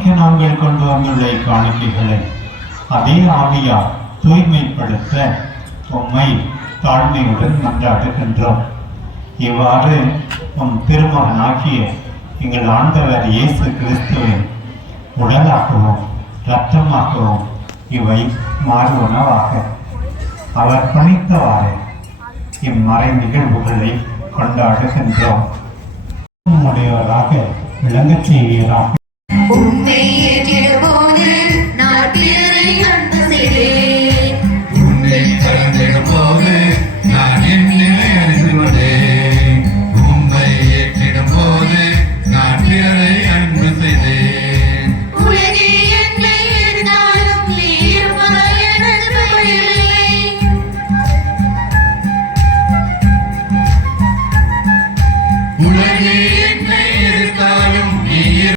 பணிக்கு நாங்கள் கொண்டு வந்துள்ள காணிக்கைகளை அதே ஆவியார் தூய்மைப்படுத்த உம்மை தாழ்மையுடன் மன்றாடுகின்றோம். இவ்வாறு உம் திருமகனாகிய எங்கள் ஆண்டவர் இயேசு கிறிஸ்துவின் உடலாகவும் இரத்தமாகவும் இவை மாறுவனவாக. அவர் பணித்தவாறு இம்மறை நிகழ்வுகளை கொண்டாடுகின்றோம். உடையவராக விளங்கச் செய்வீராக.